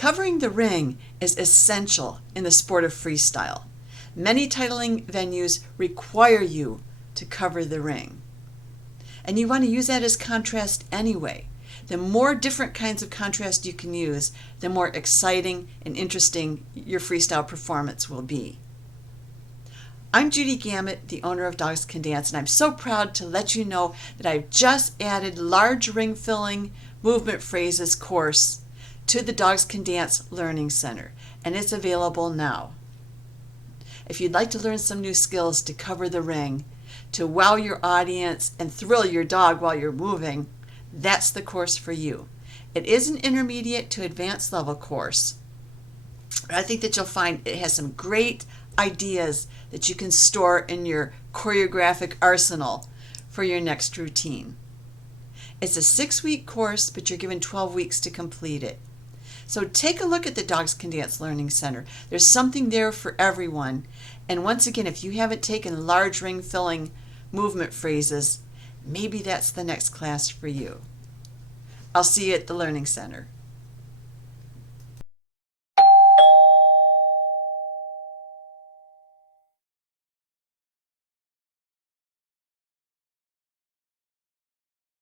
Covering the ring is essential in the sport of freestyle. Many titling venues require you to cover the ring. And you want to use that as contrast anyway. The more different kinds of contrast you can use, the more exciting and interesting your freestyle performance will be. I'm Judy Gamet, the owner of Dogs Can Dance, and I'm so proud to let you know that I've just added large ring filling movement phrases course to the Dogs Can Dance Learning Center, and it's available now. If you'd like to learn some new skills to cover the ring, to wow your audience and thrill your dog while you're moving, that's the course for you. It is an intermediate to advanced level course. I think that you'll find it has some great ideas that you can store in your choreographic arsenal for your next routine. It's a 6-week course, but you're given 12 weeks to complete it. So take a look at the Dogs Can Dance Learning Center. There's something there for everyone. And once again, if you haven't taken large ring filling movement phrases, maybe that's the next class for you. I'll see you at the Learning Center.